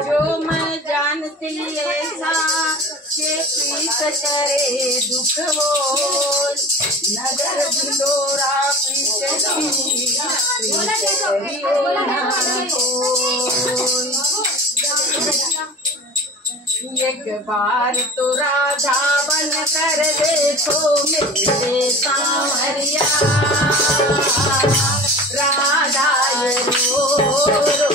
जो मैं जानती ऐसा के प्रीत करे दुख हो नगर दिलोरा प्रीत एक बार तो राधा बन कर देखो मेरे सांवरिया राधा रो बोलो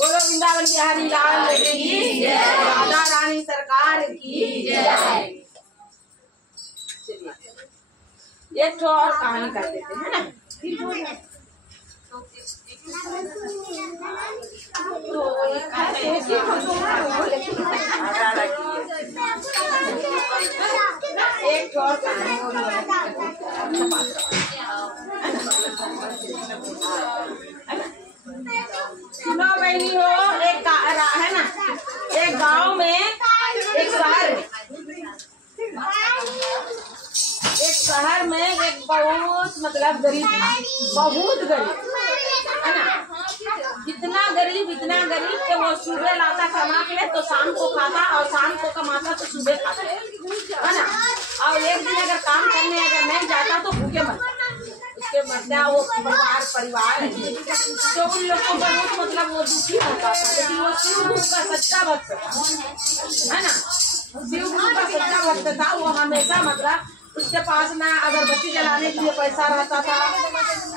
वृंदावन बिहारी लाल की जय, राधा रानी सरकार की जय। एक तो और कहानी कर देते हैं ना। एक और सुनो बहनी हो, एक है ना, एक गांव में एक शहर में एक बहुत मतलब गरीब, बहुत गरीब है ना, इतना गरीब कि वो सुबह लाता कमा के तो शाम को खाता और शाम को कमाता तो सुबह खाता है ना। और एक दिन अगर काम करने अगर नहीं जाता तो भूखे मरता, उसके मरता वो परिवार है तो उन लोगों को बहुत मतलब वो दुखी होता था। लेकिन वो शिव गुरु का सच्चा भक्त है ना, शिव गुरु का सच्चा भक्त भक्त था वो हमेशा मतलब उसके पास ना अगरबत्ती जलाने के लिए पैसा रहता था,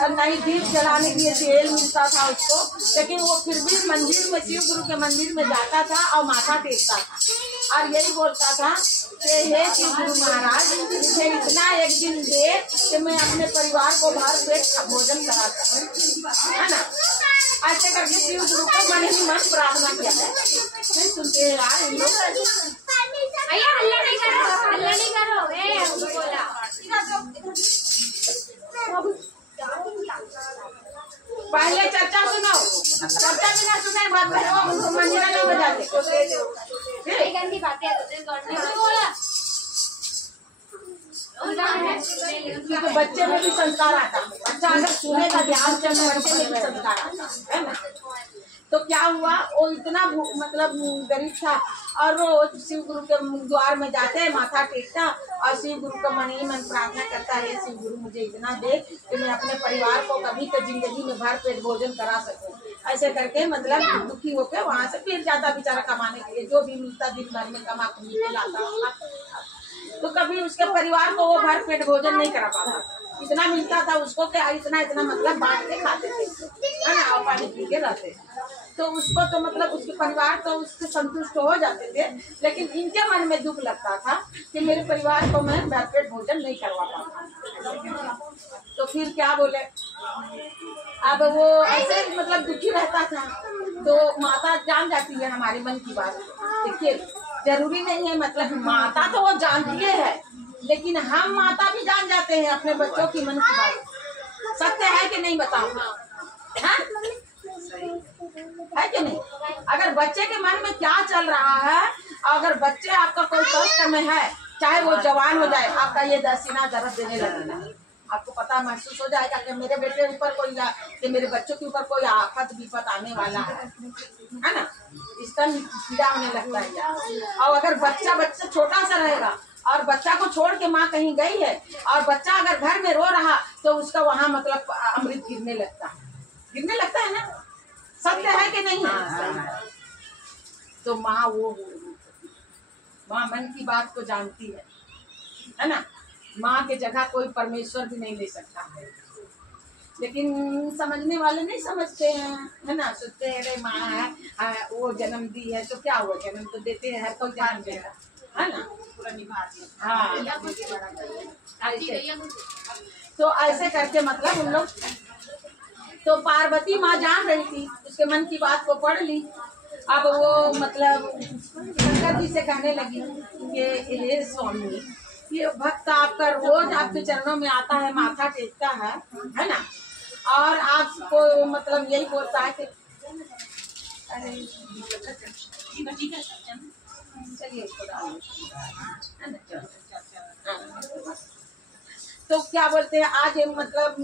न ही दीप जलाने के लिए तेल मिलता था उसको, लेकिन वो फिर भी मंदिर में, शिव गुरु के मंदिर में जाता था और माथा टेकता था और यही बोलता था कि हे शिव गुरु महाराज, मुझे इतना एक दिन दे कि मैं अपने परिवार को भर पेट भोजन करा सकूं, है ना। ऐसे करके शिव गुरु को मन ही मन प्रार्थना किया है। नहीं सुनते हैं यार इन लोग, हल्ला नहीं करो, हल्ला नहीं करो। बोला पहले चर्चा सुनो, चर्चा बिना सुने बात करो, मंजिला नहीं बजाते। गंदी बातें बोला तो बच्चे में भी संस्कार आता है, बच्चा अगर सुनेगा ध्यान से बच्चे में भी संस्कार आता है ना। तो क्या हुआ, वो इतना मतलब गरीब था और रोज शिव गुरु के द्वार में जाते, माथा टेकता और शिव गुरु का मन ही मन प्रार्थना करता है, शिव गुरु मुझे इतना दे कि मैं अपने परिवार को कभी तो जिंदगी में भर पेट भोजन करा सकूं। ऐसे करके मतलब दुखी होकर वहाँ से फिर जाता बेचारा कमाने के लिए, जो भी मिलता दिन भर में कमा के लाता, तो कभी उसके परिवार को वो भर पेट भोजन नहीं करा पाता। इतना मिलता था उसको कि इतना इतना मतलब बांट के खाते थे, है ना, और पानी पी के रहते। तो उसको तो मतलब उसके परिवार तो उससे संतुष्ट हो जाते थे, लेकिन इनके मन में दुख लगता था कि मेरे परिवार को मैं भरपेट भोजन नहीं करवा पाता। तो फिर क्या बोले, अब वो ऐसे मतलब दुखी रहता था। तो माता जान जाती है हमारे मन की बात। देखिए जरूरी नहीं है, मतलब माता तो वो जानती है, लेकिन हम माता भी जान जाते हैं अपने बच्चों की मन की बात। सत्य है कि नहीं बताओ, है कि नहीं। अगर बच्चे के मन में क्या चल रहा है, अगर बच्चे आपका कोई कष्ट में है, चाहे वो जवान हो जाए, आपका ये सीना दर्द देने लगेगा, आपको पता महसूस हो जाएगा कि मेरे बेटे ऊपर कोई, कि मेरे बच्चों के ऊपर कोई आफत विपत आने वाला है ना, इसका पीड़ा होने लगता है। और अगर बच्चा छोटा सा रहेगा और बच्चा को छोड़ के माँ कहीं गई है और बच्चा अगर घर में रो रहा, तो उसका वहाँ मतलब अमृत गिरने लगता है ना। सत्य है कि नहीं है। तो माँ माँ मन की बात को जानती है ना। माँ के जगह कोई परमेश्वर भी नहीं ले सकता है, लेकिन समझने वाले नहीं समझते हैं, है ना। सोचते हैं अरे माँ है, वो जन्म दी है तो क्या हुआ, जन्म तो देते हैं, हर कोई जन्म देगा, है ना। हाँ, तो ऐसे करके मतलब उन लोग, तो पार्वती माँ जान रही थी, उसके मन की बात को पढ़ ली। अब वो मतलब शंकर जी से कहने लगी कि हे स्वामी, ये भक्त आपका रोज आपके चरणों में आता है, माथा टेकता है ना, और आपको मतलब यही बोलता है कि चलिए तो क्या बोलते हैं, आज मतलब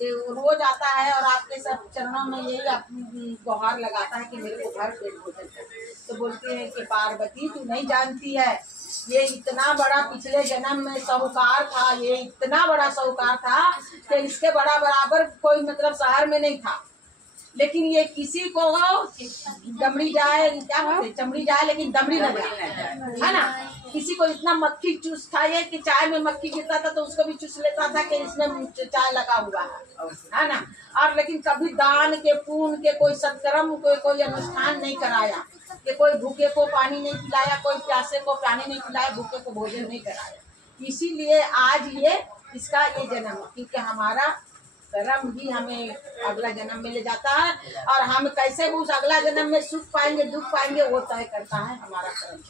रोज आता है और आपके सब चरणों में यही गुहार लगाता है कि मेरे को भर पेट भोजन कर। तो बोलते हैं कि पार्वती तू नहीं जानती है, ये इतना बड़ा पिछले जन्म में साहूकार था, ये इतना बड़ा साहूकार था कि इसके बड़ा बराबर कोई मतलब शहर में नहीं था। लेकिन ये किसी को दमड़ी जाए, क्या बोलते, चमड़ी जाए लेकिन दमड़ी न जाए, है ना। किसी को इतना मक्खी चूस खाए कि चाय में मक्खी गिरता था तो उसको भी चूस लेता था कि इसमें चाय लगा हुआ है ना। और लेकिन कभी दान के पुण्य के कोई सत्कर्म कोई अनुष्ठान नहीं कराया, कि कोई भूखे को पानी नहीं पिलाया, कोई प्यासे को पानी नहीं पिलाया, भूखे को भोजन नहीं कराया। इसीलिए आज ये इसका ये जन्म, क्योंकि हमारा कर्म ही हमें अगला जन्म में ले जाता है, और हम कैसे उस अगला जन्म में सुख पाएंगे दुख पाएंगे वो तय करता है हमारा कर्म।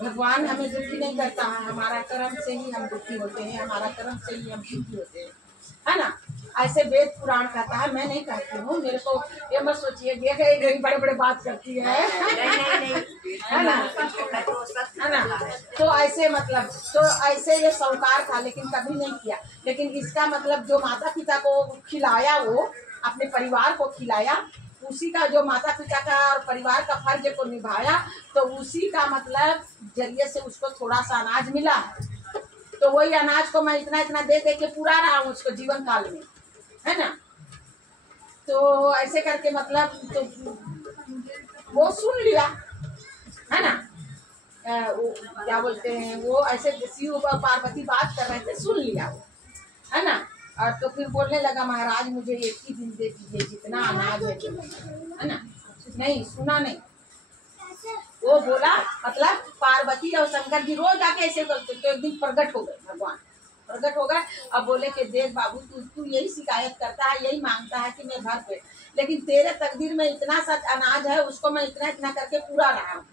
भगवान हमें दुखी नहीं करता है, हमारा कर्म से ही हम दुखी होते हैं, हमारा कर्म से ही हम सुखी होते हैं, है ना। ऐसे वेद पुराण कहता है, मैं नहीं कहती हूँ, मेरे को ये मत सोचिए ये बड़े बड़े बात करती है, है ना। तो ऐसे मतलब तो ऐसे ये साहूकार था, लेकिन कभी नहीं किया। लेकिन इसका मतलब जो माता पिता को खिलाया, वो अपने परिवार को खिलाया, उसी का जो माता पिता का और परिवार का फर्ज को निभाया, तो उसी का मतलब जरिए से उसको थोड़ा सा अनाज मिला। तो वही अनाज को मैं इतना इतना दे के पूरा रहा हूँ उसको जीवन काल में, है ना। तो ऐसे करके मतलब तो वो सुन लिया, है ना। वो क्या बोलते हैं, वो ऐसे शिव और पार्वती बात कर रहे थे, सुन लिया वो, है ना। और तो फिर बोलने लगा महाराज मुझे एक ही दिन दे दीजिए जितना अनाज है ना। नहीं सुना नहीं, वो बोला मतलब पार्वती और शंकर जी रोज आके ऐसे करते, तो एक दिन प्रकट हो गए भगवान, प्रकट हो गए। अब बोले कि देख बाबू तू यही शिकायत करता है, यही मांगता है कि मैं भर पेट, लेकिन तेरे तकदीर में इतना सच अनाज है उसको मैं इतना इतना करके पूरा रहा हूँ,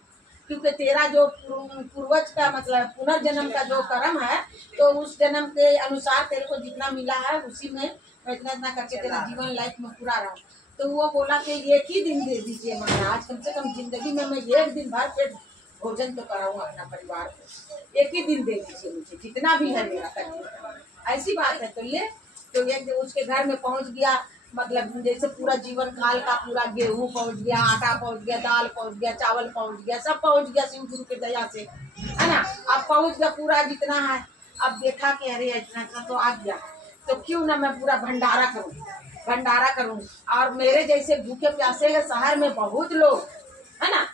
क्योंकि तेरा जो पूर्वज का मतलब पुनर्जन्म का जो कर्म है, तो उस जन्म के अनुसार तेरे को जितना मिला है उसी में मैं इतना इतना करके तेरा जीवन लाइफ में पूरा रहा हूँ। तो वो बोला कि एक ही दिन दे दीजिए महाराज, कम से कम जिंदगी में मैं एक दिन भर पेट भोजन तो कराऊँ अपना परिवार को, एक ही दिन दे दीजिए मुझे जितना भी है मेरा करके। ऐसी बात है तो ले, तो एक दिन उसके घर में पहुंच गया, मतलब जैसे पूरा जीवन काल का पूरा गेहूं पहुंच गया, आटा पहुंच गया, दाल पहुंच गया, चावल पहुंच गया, सब पहुंच गया शिव गुरु की दया से, है ना। अब पहुंच गया पूरा जितना है। अब देखा कि अरे इतना इतना तो आ गया, तो क्यों ना मैं पूरा भंडारा करूं, भंडारा करूं। और मेरे जैसे भूखे प्यासे शहर में बहुत लोग है ना,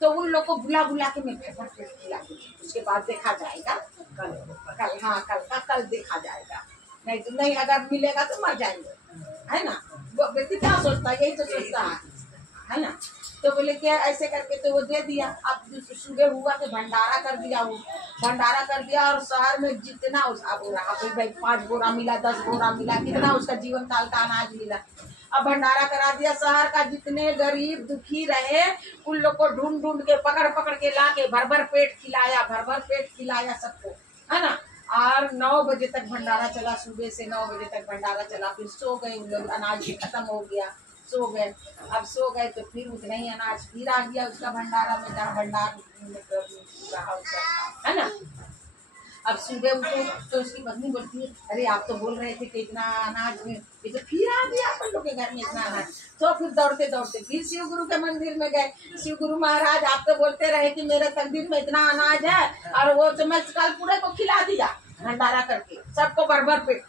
तो उन लोग को बुला बुला के मैं फटाफट खिला दूंगी। उसके बाद देखा जाएगा कल हाँ कल देखा जाएगा, नहीं तो नहीं, अगर मिलेगा तो मर जाएंगे, है ना। वो व्यक्ति क्या सोचता है, यही तो सोचता है ना। तो बोले क्या ऐसे करके तो वो दे दिया। अब सुबह हुआ तो भंडारा कर दिया, वो भंडारा कर दिया। और शहर में जितना उसका बोरा भाई 5 बोरा मिला, 10 बोरा मिला, कितना उसका जीवन काल का अनाज मिला। अब भंडारा करा दिया, शहर का जितने गरीब दुखी रहे उन लोग को ढूंढ ढूंढ के पकड़ पकड़ के ला के भर भर पेट खिलाया, भर भर पेट खिलाया सबको, है ना। और 9 बजे तक भंडारा चला, सुबह से 9 बजे तक भंडारा चला। फिर सो गए उन लोग, अनाज भी खत्म हो गया, सो गए। अब सो गए तो फिर उतना ही अनाज फिर आ गया उसका भंडारा में, जहाँ भंडार रहा उसका, है ना। अब सुबह उठे तो उसकी पत्नी बोलती है अरे आप तो बोल रहे थे कि इतना अनाज में, ये तो फिर आ गया अपन लोग के घर में इतना अनाज। तो फिर दौड़ते दौड़ते फिर शिव गुरु के मंदिर में गए। शिव गुरु महाराज आप तो बोलते रहे कि मेरे तकदीर में इतना अनाज है, और वो तो मैं कल पूरे को खिला दिया भंडारा करके, सबको भर भर पेट।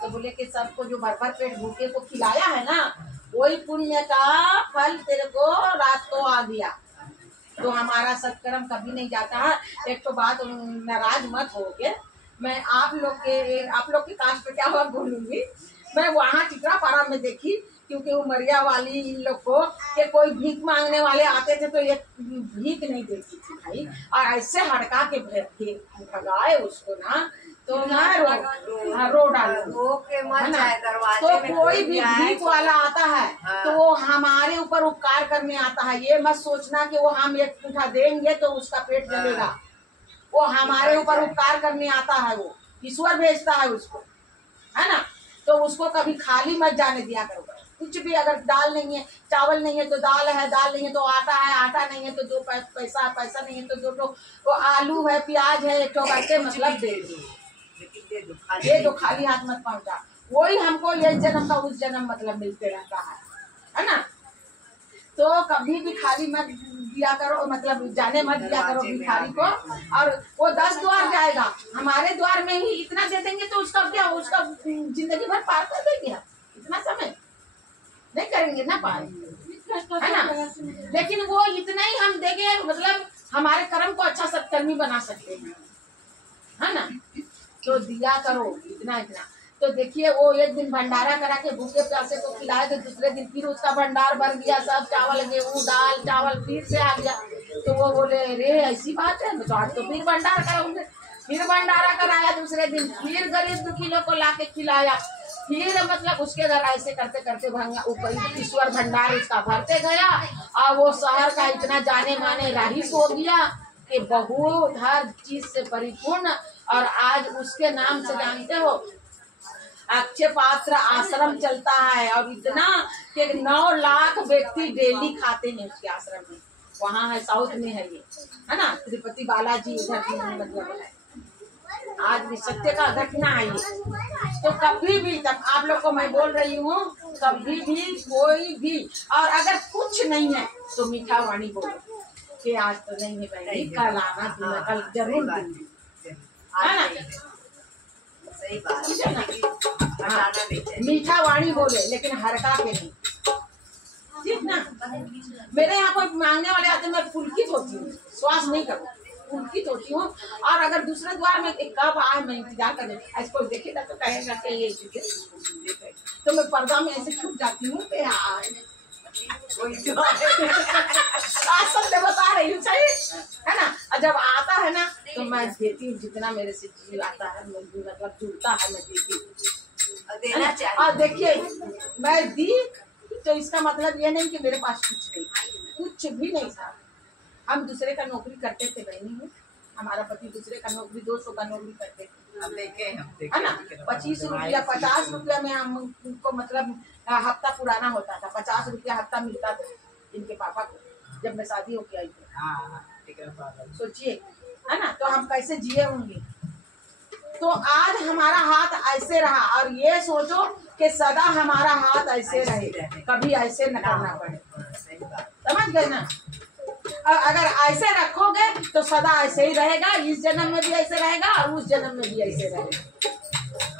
तो बोले कि सबको जो भर भर पेट भूखे को खिलाया है ना, वही पुण्य का फल तेरे को रात को आ गया। तो हमारा सत्कर्म कभी नहीं जाता है। एक तो बात नाराज मत होगे, मैं आप लोग के कास्ट पे क्या हुआ बोलूंगी। मैं वहाँ चित्रापारा में देखी, क्योंकि उमरिया वाली इन लोग को कि कोई भीख मांगने वाले आते थे तो ये भीख नहीं देती थी भाई, और ऐसे हड़का के भगाए उसको ना, तो ना रो डालो है ना। तो कोई भी भीख वाला आता है तो वो हमारे ऊपर उपकार करने आता है, ये मत सोचना कि वो हम एक मुठ्ठा देंगे तो उसका पेट जलेगा। वो हमारे ऊपर उपकार करने आता है, वो ईश्वर भेजता है उसको, है ना। तो उसको कभी खाली मत जाने दिया करो। कुछ भी, अगर दाल नहीं है, चावल नहीं है तो दाल है, दाल नहीं है तो आटा है, आटा नहीं है तो दो पैसा, पैसा नहीं है तो दो वो आलू है, प्याज है, एक करके मतलब दे दो। ये जो खाली हाथ मत पहुंचा, वही हमको ये जन्म का उस जन्म मतलब मिलते रहता है ना। तो कभी भी खाली मत दिया करो, मतलब जाने मत दिया करो भिखारी को। और वो 10 द्वार जाएगा, हमारे द्वार में ही इतना दे देंगे तो उसका क्या, उसका जिंदगी भर पार कर देंगे। इतना समय नहीं करेंगे ना पार, है ना। लेकिन वो इतना ही हम देंगे, मतलब हमारे कर्म को अच्छा सत्कर्मी बना सकते हैं, है ना। तो दिया करो इतना इतना। तो देखिए वो एक दिन भंडारा करा के भूखे प्यासे को खिलाए, तो दूसरे दिन फिर उसका भंडार भर गया, सब चावल गेहूँ दाल चावल फिर से आ गया। तो वो बोले रे ऐसी बात है, तो आज तो फिर भंडारा कराऊंगे। फिर भंडारा कराया, दूसरे दिन फिर गरीब दुखी लोग को ला के खिलाया। फिर मतलब उसके घर ऐसे करते करते ऊपर ईश्वर भंडार उसका भरते गया। और वो शहर का इतना जाने माने रईस हो गया कि बहुत हर चीज से परिपूर्ण। और आज उसके नाम से जानते हो अक्षय पात्र आश्रम चलता है, और इतना कि 9 लाख व्यक्ति डेली खाते हैं उसके आश्रम में। वहाँ है, साउथ में है ये, है ना, तिरुपति बालाजी उधर मतलब है। आज भी सत्य का घटना है ये। तो कभी भी, तब आप लोग को मैं बोल रही हूँ, कभी भी कोई भी, और अगर कुछ नहीं है तो मीठा वाणी बोलो कि आज तो नहीं है भाई, कल आना, कल जरूर दूंगी, है ना। सही बात है ना। मीठा वाणी बोले लेकिन हड़का के नहीं, ठीक ना। मेरे यहाँ कोई मांगने वाले आते, मैं पुलकित होती हूँ, श्वास नहीं करूँ, उनकी होती हूँ। और अगर दूसरे द्वार में कब आए मैं इंतजार कर इसको देखेगा तो कहेगा कि ये तो मैं पर्दा में ऐसे छुप जाती हूँ कि सब बता रही हूँ, सही है ना। और जब आता है ना तो मैं देती हूँ, जितना मेरे से जीव आता है मतलब जुड़ता है मैं देती हूँ, देना चाहिए। और देखिए मैं दी तो इसका मतलब ये नहीं कि मेरे पास कुछ नहीं, कुछ भी नहीं था। हम दूसरे का नौकरी करते थे बहनी में, हमारा पति दूसरे का नौकरी 200 का नौकरी करते थे, हम देखे है ना। 25 रुपया 50 रुपया में हमको मतलब हफ्ता पुराना होता था, 50 रुपया हफ्ता मिलता था इनके पापा को जब मैं शादी होके आई थी। सोचिए है ना, तो हम कैसे जिए होंगे। तो आज हमारा हाथ ऐसे रहा और ये सोचो कि सदा हमारा हाथ ऐसे रहे, कभी ऐसे न करना पड़े, समझ गए ना। अगर ऐसे रखोगे तो सदा ऐसे ही रहेगा, इस जन्म में भी ऐसे रहेगा और उस जन्म में भी ऐसे रहेगा।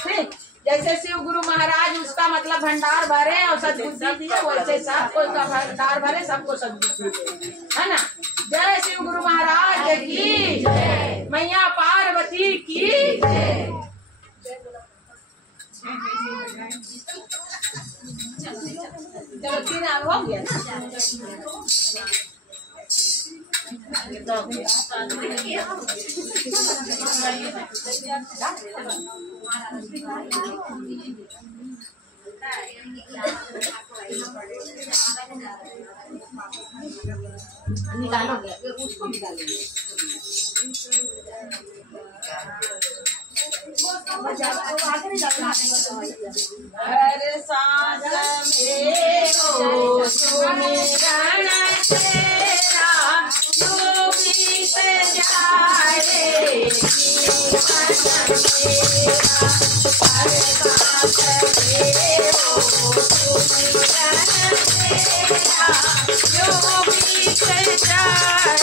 ठीक जैसे शिव गुरु महाराज उसका मतलब भंडार भरे और सद्बुद्धि दिए, वैसे सबको का भंडार भरे, सबको सद्बुद्धि दे, है ना। जय शिव गुरु महाराज की जय, मैया पार्वती की जय। चलो 3 हो गया ना। निकालोगे उसको निकालेंगे। हर सांस में हो सुमिरन तेरा, जो बीत जाए जीवन मेरा। हर सांस में हो सुमिरन तेरा,